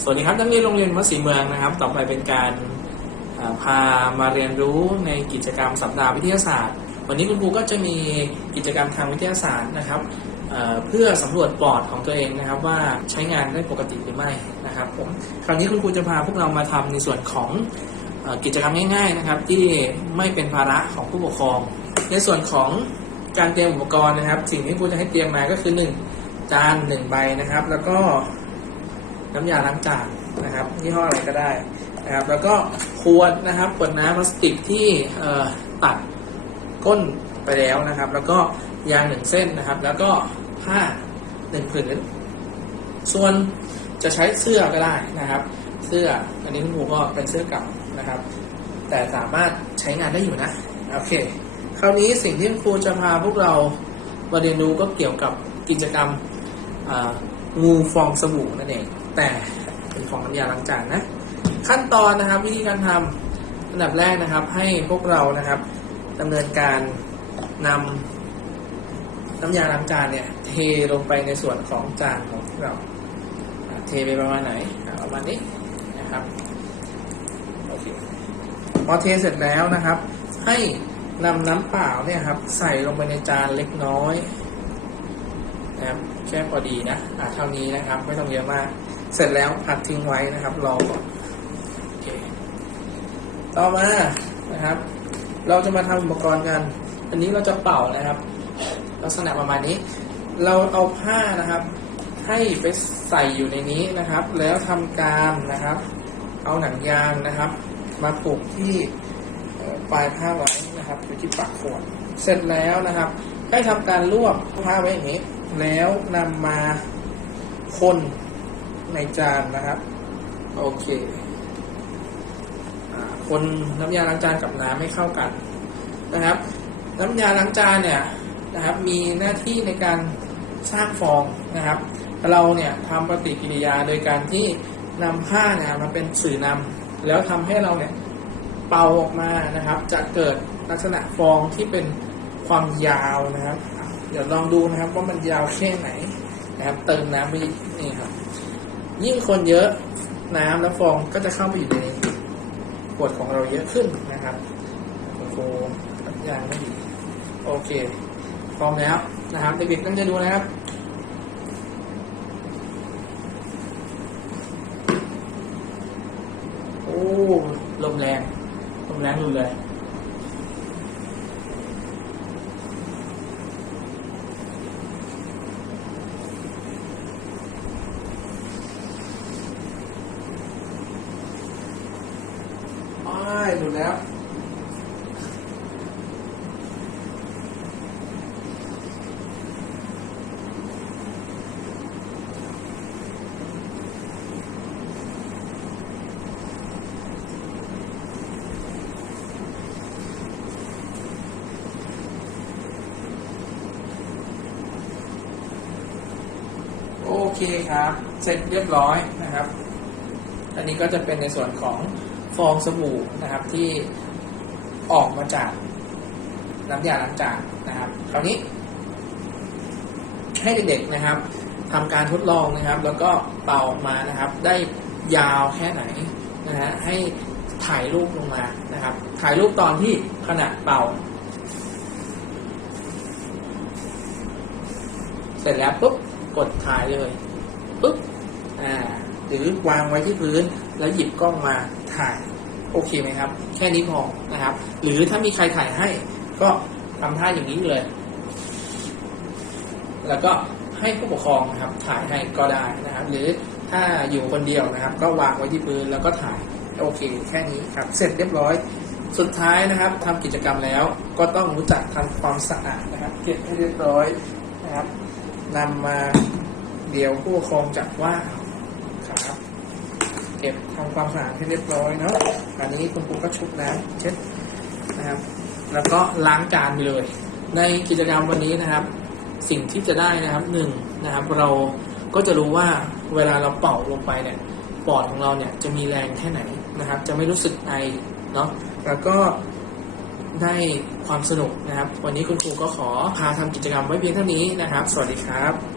สวัสดีครับนักเรียนโรงเรียนวัดศรีเมืองนะครับ ต่อไปเป็นการพามาเรียนรู้ในกิจกรรมสัปดาห์วิทยาศาสตร์ วันนี้คุณครูก็จะมีกิจกรรมทางวิทยาศาสตร์นะครับเพื่อสำรวจปอดของตัวเองนะครับ ว่าใช้งานได้ปกติหรือไม่นะครับผมคราวนี้คุณครูจะพาพวกเรามาทำในส่วนของกิจกรรมง่าย ๆนะครับ ที่ไม่เป็นภาระของผู้ปกครอง ในส่วนของการเตรียมอุปกรณ์นะครับ สิ่งที่ครูจะให้เตรียมมาก็คือหนึ่งจานหนึ่งใบนะครับ แล้วก็ น้ำยาล้างจานนะครับยี่ห้ออะไรก็ได้นะครับแล้วก็ขวดนะครับขวดน้ำพลาสติกที่ตัดก้นไปแล้วนะครับ แล้วก็ยางหนึ่งเส้นนะครับ แล้วก็ผ้าหนึ่งผืนส่วนจะใช้เสื้อก็ได้นะครับ เสื้ออันนี้คุณครูก็เป็นเสื้อเก่านะครับ แต่สามารถใช้งานได้อยู่นะโอเค คราวนี้สิ่งที่ครูจะพาพวกเรามาเรียนรู้ก็เกี่ยวกับกิจกรรมงูฟองสบู่นั่นเอง แต่เป็นฟองน้ำยาล้างจานนะ ขั้นตอนนะครับวิธีการทำอันดับแรกนะครับ ให้พวกเรานะครับดำเนินการนำน้ำยาล้างจานเนี่ย เทลงไปในส่วนของจานของเราเทไปประมาณไหนประมาณนี้นะครับโอเคพอเทเสร็จแล้วนะครับ ให้นำน้ำเปล่าเนี่ยครับ ใส่ลงไปในจานเล็กน้อยนะครับแค่พอดีนะอ่าเท่านี้นะครับ ไม่ต้องเยอะมาก เสร็จแล้วพักทิ้งไว้นะครับรอก่อนโอเคต่อมานะครับ เราจะมาทำอุปกรณ์กัน อันนี้เราจะเป่านะครับ ลักษณะประมาณนี้ เราเอาผ้านะครับ ให้ไปใส่อยู่ในนี้นะครับ แล้วทำการนะครับ เอาหนังยางนะครับ มาผูกที่ปลายผ้าไว้นะครับอยู่ที่ปากขวดเสร็จแล้วนะครับ ให้ทำการรวบผ้าไว้อย่างนี้ แล้วนำมาคน ในจานนะครับ โอเคอคนน้ำยาล้างจานกับน้ำให้เข้ากันนะครับ น้ำยาล้างจานเนี่ยนะครับ มีหน้าที่ในการสร้างฟองนะครับ เราเนี่ยทำปฏิกิริยาโดยการที่นำผ้าเนี่ยมาเป็นสื่อนำแล้วทำให้เราเนี่ยเป่าออกมานะครับ จะเกิดลักษณะฟองที่เป็นความยาวนะครับ เดี๋ยวลองดูนะครับว่ามันยาวแค่ไหนนะครับ เติมน้ำไปอีนี่ครับ ยิ่งคนเยอะน้ำและฟองก็จะเข้าไปอยู่ในขวดของเราเยอะขึ้นนะครับโอ้โหยางไม่ดีโอเค พร้อมแล้วนะครับเด็กๆตั้งใจดูนะครับโอ้ลมแรงลมแรงรุนเลย อ้ายหลุดแล้ว โอเคครับ เสร็จเรียบร้อยนะครับ อันนี้ก็จะเป็นในส่วนของ ฟองสบู่นะครับที่ออกมาจากน้ำยาล้างจานนะครับ คราวนี้ ให้เด็กๆนะครับทำการทดลองนะครับ แล้วก็เป่าออกมานะครับ ได้ยาวแค่ไหนนะฮะให้ถ่ายรูปลงมานะครับ ถ่ายรูปตอนที่ขณะเป่า เสร็จแล้วปุ๊บกดถ่ายเลยปุ๊บอ่า หรือวางไว้ที่พื้น แล้วหยิบกล้องมาถ่ายโอเคไหมครับ แค่นี้พอนะครับ หรือถ้ามีใครถ่ายให้ ก็ทำท่าอย่างนี้เลย แล้วก็ให้ผู้ปกครองนะครับถ่ายให้ก็ได้นะครับ หรือถ้าอยู่คนเดียวนะครับ ก็วางไว้ที่พื้นแล้วก็ถ่ายโอเค แค่นี้ครับ เสร็จเรียบร้อยสุดท้ายนะครับทำกิจกรรมแล้วก็ต้องรู้จักทำความสะอาดนะครับ เก็บให้เรียบร้อยนะครับนำมาเดี๋ยวผู้ปกครองจะว่า ครับเก็บทำความสะอาดให้เรียบร้อยเนาะอันนี้คุณครูก็ชุบน้ำเช็ดนะครับ แล้วก็ล้างจานไปเลย ในกิจกรรมวันนี้นะครับ สิ่งที่จะได้นะครับหนึ่งนะครับ เราก็จะรู้ว่าเวลาเราเป่าลงไปเนี่ยปอดของเราเนี่ยจะมีแรงแค่ไหนนะครับ จะไม่รู้สึกไอเนาะแล้วก็ได้ความสนุกนะครับ วันนี้คุณครูก็ขอพาทำกิจกรรมไว้เพียงเท่านี้นะครับ สวัสดีครับ